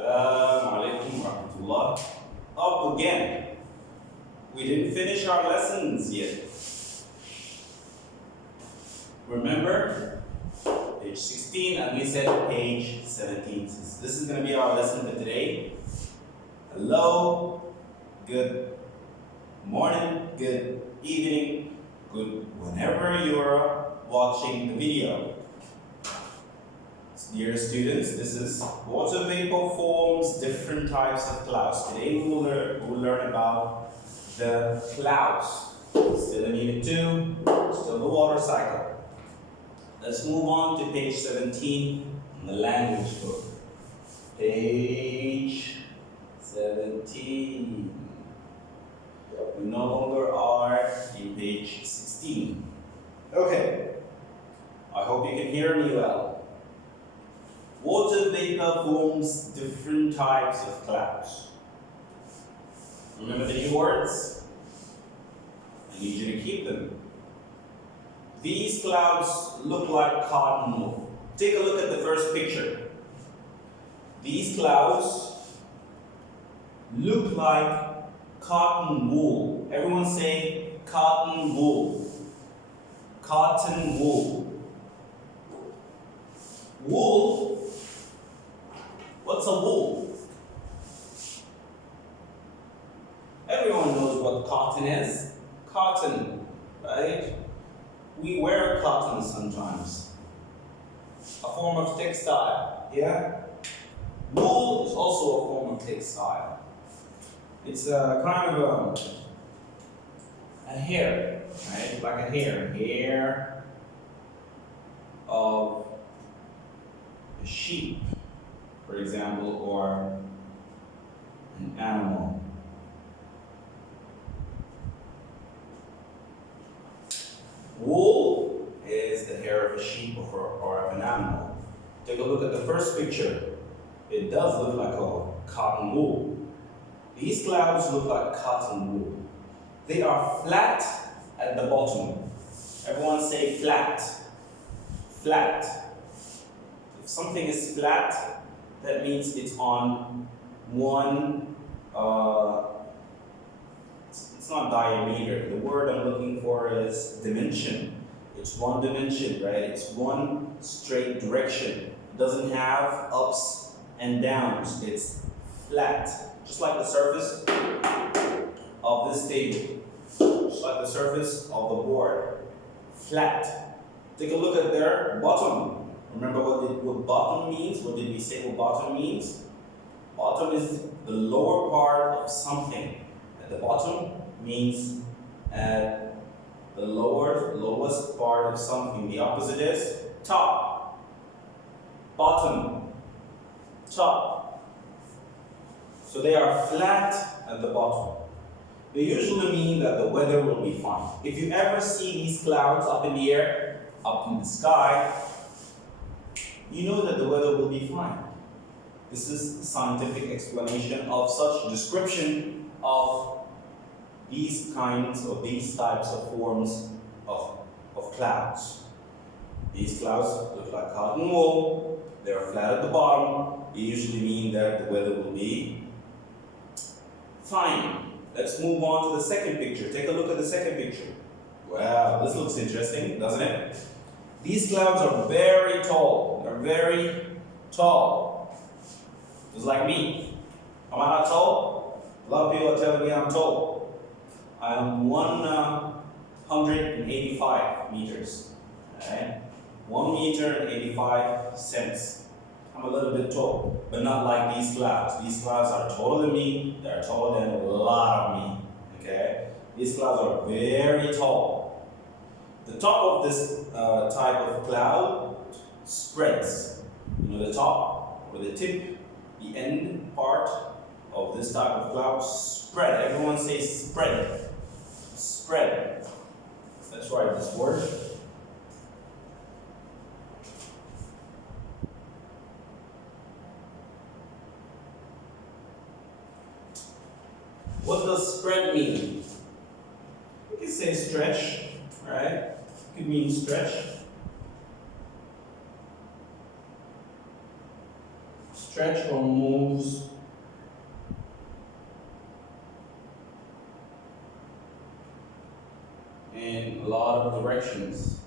Assalamu alaikum warahmatullah. Up again. We didn't finish our lessons yet. Remember, page 16, and we said page 17. This is going to be our lesson for today. Hello, good morning, good evening, good whenever you're watching the video. Dear students, this is water vapor forms different types of clouds. Today we will learn about the clouds. Still in unit 2, still the water cycle. Let's move on to page 17 in the language book. Page 17. We no longer are in page 16. Okay, I hope you can hear me well. Water vapor forms different types of clouds. Remember the new words? I need you to keep them. These clouds look like cotton wool. Take a look at the first picture. These clouds look like cotton wool. Everyone say cotton wool. Cotton wool. Wool. What's a wool? Everyone knows what cotton is. Cotton, right? We wear cotton sometimes. A form of textile, yeah? Wool is also a form of textile. It's a kind of a hair, right? Like a hair of a sheep, for example, or an animal. Wool is the hair of a sheep or of an animal. Take a look at the first picture. It does look like a cotton wool. These clouds look like cotton wool. They are flat at the bottom. Everyone say flat. Flat. If something is flat, that means it's on one, it's not diameter. The word I'm looking for is dimension. It's one dimension, right? It's one straight direction. It doesn't have ups and downs. It's flat. Just like the surface of this table. Just like the surface of the board. Flat. Take a look at their bottom. Remember what bottom means? What did we say what bottom means? Bottom is the lower part of something. At the bottom means at the lowest part of something. The opposite is top. Bottom. Top. So they are flat at the bottom. They usually mean that the weather will be fine. If you ever see these clouds up in the air, up in the sky, you know that the weather will be fine. This is the scientific explanation of such description of these kinds or these types of forms of clouds. These clouds look like cotton wool. They are flat at the bottom. They usually mean that the weather will be fine. Let's move on to the second picture. Take a look at the second picture. Wow, this looks interesting, doesn't it? These clouds are very tall. They're very tall. Just like me. Am I not tall? A lot of people are telling me I'm tall. I'm 185 meters. Right? 1 meter and 85 cents. I'm a little bit tall, but not like these clouds. These clouds are taller than me. They're taller than a lot of me. Okay? These clouds are very tall. The top of this type of cloud spreads. You know, the top or the tip, the end part of this type of cloud spread. Everyone says spread. Spread. Let's write this word. What does spread mean? You can say stretch, right? It could mean stretch. stretch or moves in a lot of directions.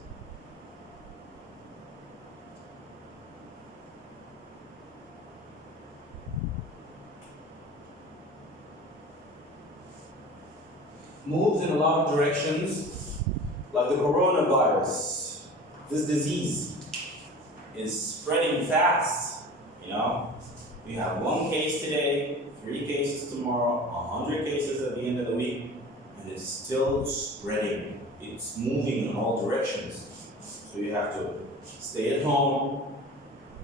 Moves in a lot of directions, like the coronavirus. This disease is spreading fast, you know. We have 1 case today, 3 cases tomorrow, 100 cases at the end of the week, and it's still spreading. It's moving in all directions. So you have to stay at home,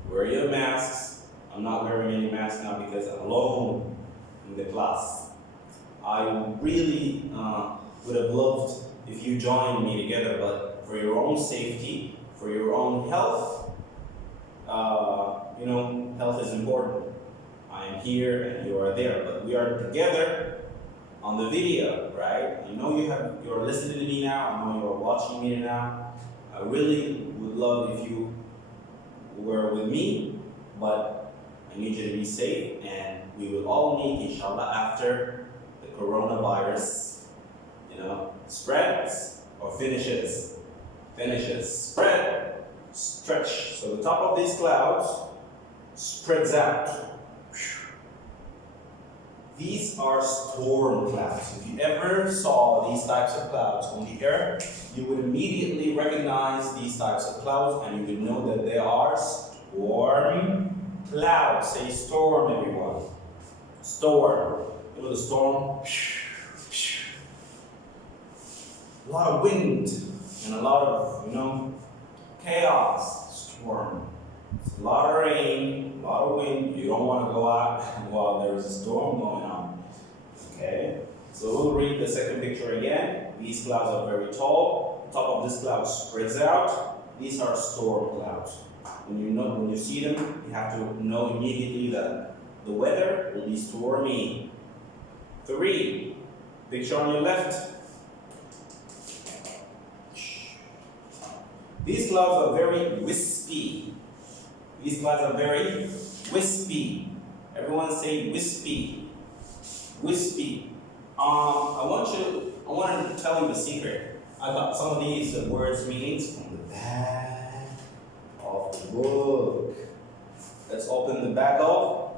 wear your masks. I'm not wearing any mask now because I'm alone in the class. I really would have loved if you joined me together, but for your own safety, for your own health, you know, health is important. I am here and you are there, but we are together on the video, right? I know you're listening to me now, I know you're watching me now. I really would love if you were with me, but I need you to be safe, and we will all meet, inshallah, after the coronavirus, you know, spreads or finishes. Finishes, spread, stretch. So the top of these clouds spreads out. These are storm clouds. If you ever saw these types of clouds on the air, you would immediately recognize these types of clouds, and you would know that they are storm clouds. Say storm, everyone. Storm. You know the storm? A lot of wind and a lot of, you know, chaos. Storm. It's a lot of rain, a lot of wind. You don't want to go out while there's a storm going on. Okay? So we'll read the second picture again. These clouds are very tall. The top of this cloud spreads out. These are storm clouds. When you see them, you have to know immediately that the weather will be stormy. 3. Picture on your left. These clouds are very wispy. These clouds are very wispy. Everyone say wispy. Wispy. I want to tell you the secret. I got some of these words meanings from the back of the book. Let's open the back of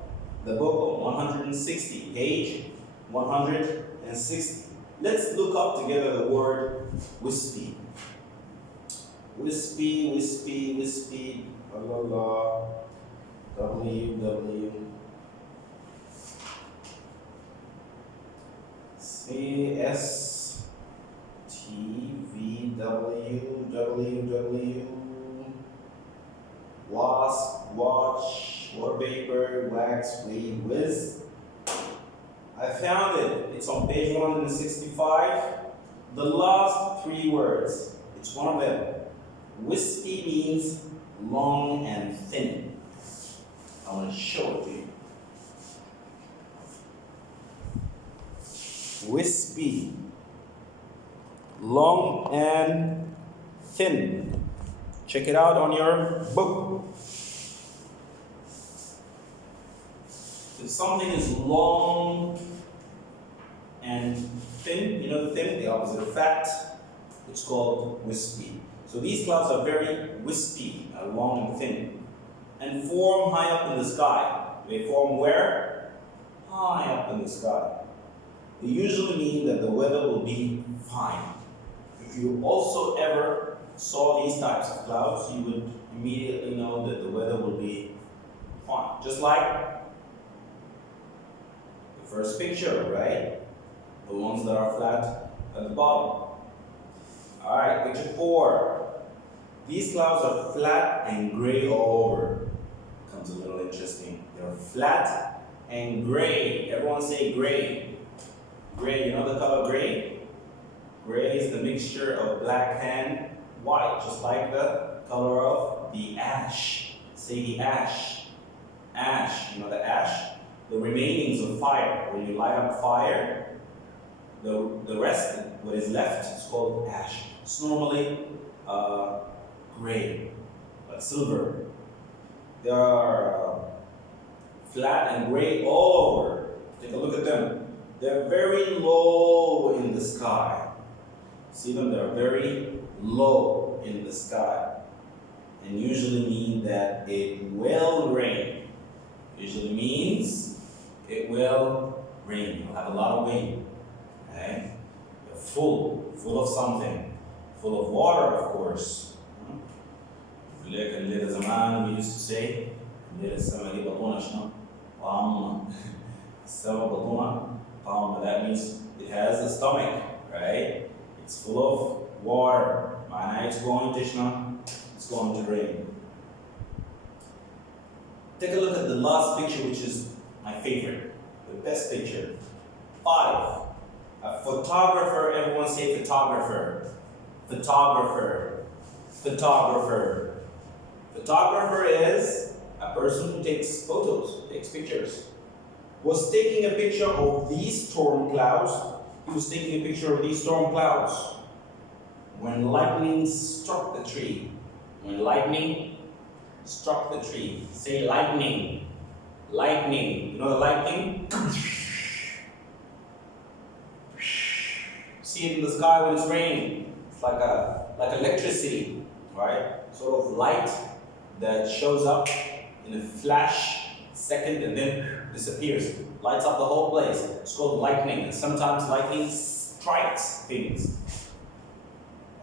the book, 160, page 160. Let's look up together the word wispy. Wispy, wispy, wispy, la la la, W, C, S, T, V, W, wasp, watch, wallpaper, wax, weed, whiz. I found it. It's on page 165. The last 3 words. It's one of them. Wispy means long and thin. I want to show it to you. Wispy, long and thin. Check it out on your book. If something is long and thin, you know thin, the opposite of fat, it's called wispy. So these clouds are very wispy, long and thin, and form high up in the sky. They form where? High up in the sky. They usually mean that the weather will be fine. If you also ever saw these types of clouds, you would immediately know that the weather will be fine. Just like the first picture, right? The ones that are flat at the bottom. Alright, picture 4. These clouds are flat and gray all over. Becomes a little interesting. They're flat and gray. Everyone say gray. Gray, you know the color gray? Gray is the mixture of black and white, just like the color of the ash. Say the ash. Ash, you know the ash? The remainings of fire. When you light up fire, the rest, what is left, is called ash. It's normally gray, but silver. There are flat and gray all over. Take a look at them. They're very low in the sky. See them? They're very low in the sky. And usually mean that it will rain. Usually means it will rain. You'll have a lot of rain. Okay? They're full of something. Full of water, of course. لك الليلة زمان we used to say الليلة السما دي بطونة شنو؟ طعم. السما بطونة طعم. That means it has a stomach, right? It's full of water. معناها it's going to شنو? It's going to rain. Take a look at the last picture, which is my favorite, the best picture. 5. A photographer. Everyone say photographer. Photographer. Photographer. Photographer is a person who takes photos, takes pictures. Was taking a picture of these storm clouds. He was taking a picture of these storm clouds when lightning struck the tree. When lightning struck the tree. Say lightning. Lightning. You know the lightning? See it in the sky when it's raining. It's like electricity, right? Sort of light that shows up in a flash second and then disappears. Lights up the whole place. It's called lightning. And sometimes lightning strikes things.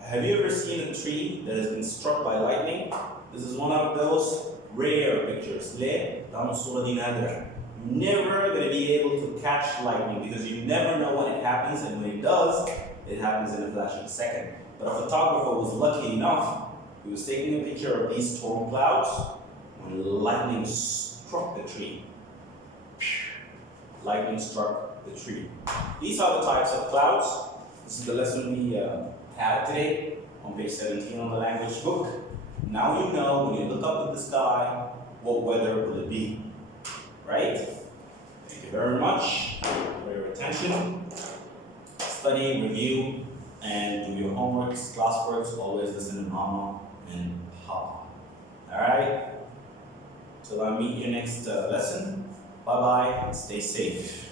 Have you ever seen a tree that has been struck by lightning? This is one of those rare pictures. You're never going to be able to catch lightning because you never know when it happens, and when it does, it happens in a flash of a second. But a photographer was lucky enough. He was taking a picture of these storm clouds when lightning struck the tree. Lightning struck the tree. These are the types of clouds. This is the lesson we had today on page 17 on the language book. Now you know when you look up at the sky, what weather will it be? Right? Thank you very much for your attention. Study, review, and do your homeworks, classworks. Always listen to Mama and Papa. Alright? Till I meet you next lesson. Bye bye and stay safe.